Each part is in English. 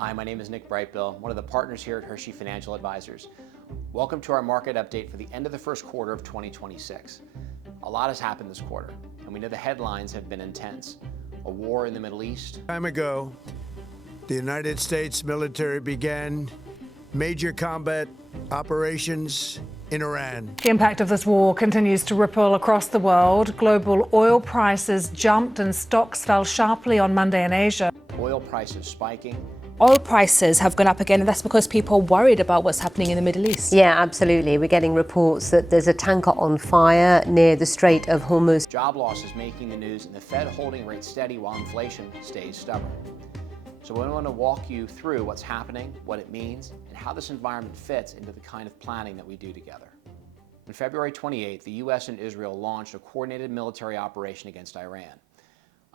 Hi, my name is Nick Brightbill, one of the partners here at Hershey Financial Advisors. Welcome to our market update for the end of the first quarter of 2026. A lot has happened this quarter, and we know the headlines have been intense. A war in the Middle East. Time ago, the United States military began major combat operations in Iran. The impact of this war continues to ripple across the world. Global oil prices jumped and stocks fell sharply on Monday in Asia. Oil prices spiking. Oil prices have gone up again, and that's because people are worried about what's happening in the Middle East. Yeah, absolutely. We're getting reports that there's a tanker on fire near the Strait of Hormuz. Job losses making the news, and the Fed holding rates steady while inflation stays stubborn. So we want to walk you through what's happening, what it means, and how this environment fits into the kind of planning that we do together. On February 28th, the U.S. and Israel launched a coordinated military operation against Iran.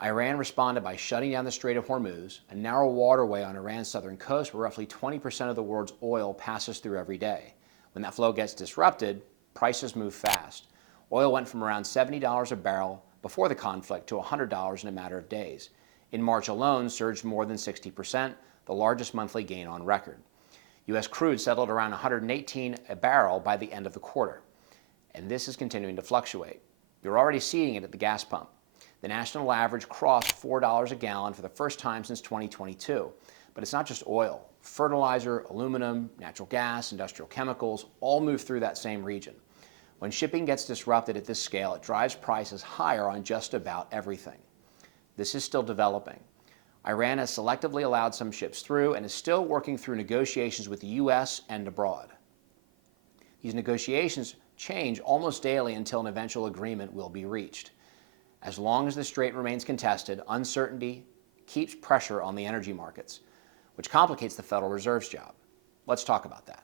Iran responded by shutting down the Strait of Hormuz, a narrow waterway on Iran's southern coast where roughly 20% of the world's oil passes through every day. When that flow gets disrupted, prices move fast. Oil went from around $70 a barrel before the conflict to $100 in a matter of days. In March alone, surged more than 60%, the largest monthly gain on record. U.S. crude settled around $118 a barrel by the end of the quarter. And this is continuing to fluctuate. You're already seeing it at the gas pump. The national average crossed $4 a gallon for the first time since 2022. But it's not just oil. Fertilizer, aluminum, natural gas, industrial chemicals all move through that same region. When shipping gets disrupted at this scale, it drives prices higher on just about everything. This is still developing. Iran has selectively allowed some ships through and is still working through negotiations with the U.S. and abroad. These negotiations change almost daily until an eventual agreement will be reached. As long as the strait remains contested, uncertainty keeps pressure on the energy markets, which complicates the Federal Reserve's job. Let's talk about that.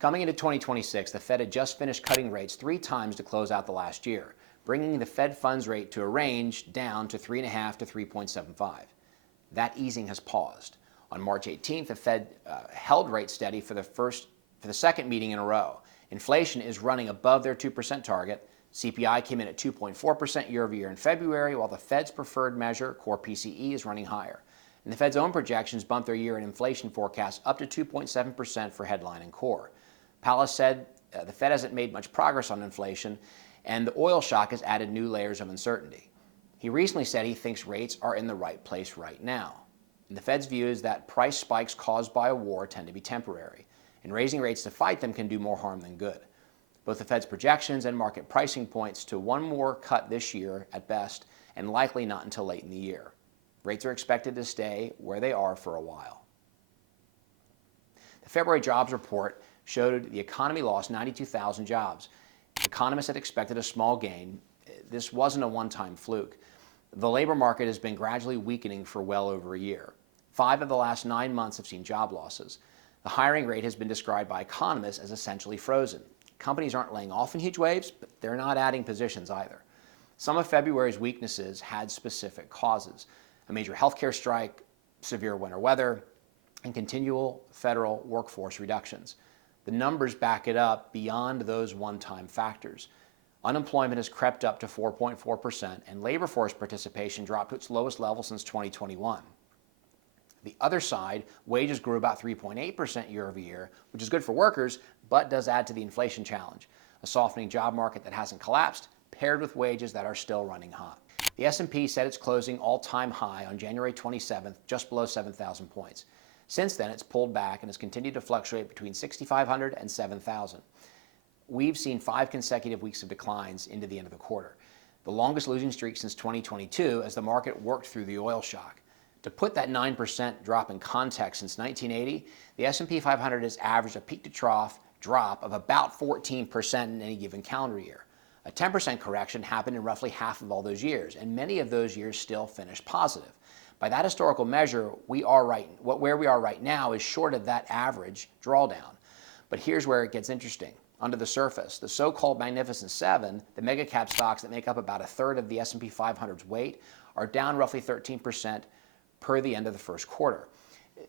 Coming into 2026, the Fed had just finished cutting rates 3 times to close out the last year, bringing the Fed funds rate to a range down to 3.5 to 3.75. That easing has paused. On March 18th, the Fed held rates steady for the second meeting in a row. Inflation is running above their 2% target. CPI came in at 2.4% year over year in February, while the Fed's preferred measure, core PCE, is running higher. And the Fed's own projections bumped their year-end inflation forecast up to 2.7% for headline and core. Powell said the Fed hasn't made much progress on inflation, and the oil shock has added new layers of uncertainty. He recently said he thinks rates are in the right place right now. And the Fed's view is that price spikes caused by a war tend to be temporary, and raising rates to fight them can do more harm than good. Both the Fed's projections and market pricing points to one more cut this year at best, and likely not until late in the year. Rates are expected to stay where they are for a while. The February jobs report showed the economy lost 92,000 jobs. Economists had expected a small gain. This wasn't a one-time fluke. The labor market has been gradually weakening for well over a year. 5 of the last 9 months have seen job losses. The hiring rate has been described by economists as essentially frozen. Companies aren't laying off in huge waves, but they're not adding positions either. Some of February's weaknesses had specific causes: a major healthcare strike, severe winter weather, and continual federal workforce reductions. The numbers back it up beyond those one-time factors. Unemployment has crept up to 4.4%, and labor force participation dropped to its lowest level since 2021. The other side, wages grew about 3.8% year over year, which is good for workers, but does add to the inflation challenge. A softening job market that hasn't collapsed, paired with wages that are still running hot. The S&P set its closing all-time high on January 27th, just below 7,000 points. Since then, it's pulled back and has continued to fluctuate between 6,500 and 7,000. We've seen 5 consecutive weeks of declines into the end of the quarter, the longest losing streak since 2022 as the market worked through the oil shock. To put that 9% drop in context, since 1980, the S&P 500 has averaged a peak-to-trough drop of about 14% in any given calendar year. A 10% correction happened in roughly half of all those years, and many of those years still finished positive. By that historical measure, where we are right now is short of that average drawdown. But here's where it gets interesting. Under the surface, the so-called Magnificent Seven, the mega cap stocks that make up about a third of the S&P 500's weight, are down roughly 13% per the end of the first quarter.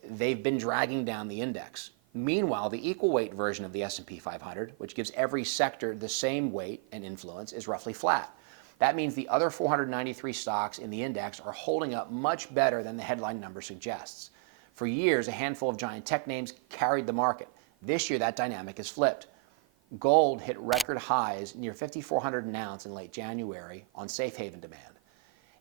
They've been dragging down the index. Meanwhile, the equal weight version of the S&P 500, which gives every sector the same weight and influence, is roughly flat. That means the other 493 stocks in the index are holding up much better than the headline number suggests. For years, a handful of giant tech names carried the market. This year, that dynamic has flipped. Gold hit record highs near $5,400 an ounce in late January on safe haven demand.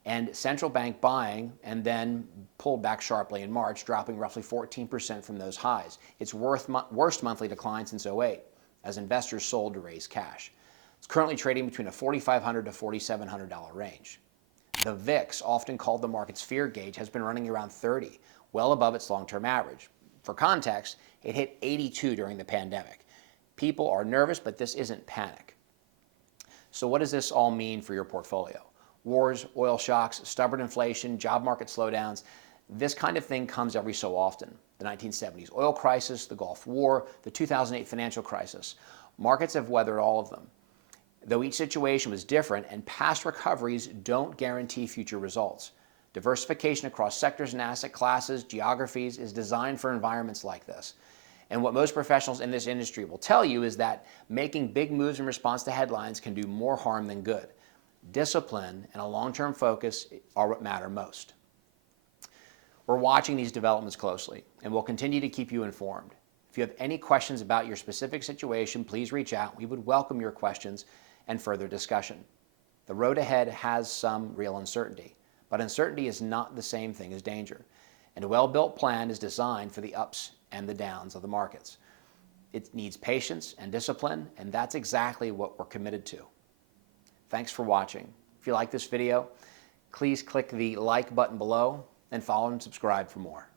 And central bank buying and then pulled back sharply in March, dropping roughly 14% from those highs. Its worst monthly decline since '08, as investors sold to raise cash. It's currently trading between a $4,500 to $4,700 range. The VIX, often called the market's fear gauge, has been running around 30, well above its long-term average. For context, it hit 82 during the pandemic. People are nervous, but this isn't panic. So what does this all mean for your portfolio? Wars, oil shocks, stubborn inflation, job market slowdowns. This kind of thing comes every so often. The 1970s oil crisis, the Gulf War, the 2008 financial crisis. Markets have weathered all of them. Though each situation was different, and past recoveries don't guarantee future results. Diversification across sectors and asset classes, geographies is designed for environments like this. And what most professionals in this industry will tell you is that making big moves in response to headlines can do more harm than good. Discipline and a long-term focus are what matter most. We're watching these developments closely, and we'll continue to keep you informed. If you have any questions about your specific situation, please reach out. We would welcome your questions and further discussion. The road ahead has some real uncertainty, but uncertainty is not the same thing as danger. And a well-built plan is designed for the ups and the downs of the markets. It needs patience and discipline, and that's exactly what we're committed to. Thanks for watching. If you like this video, please click the like button below and follow and subscribe for more.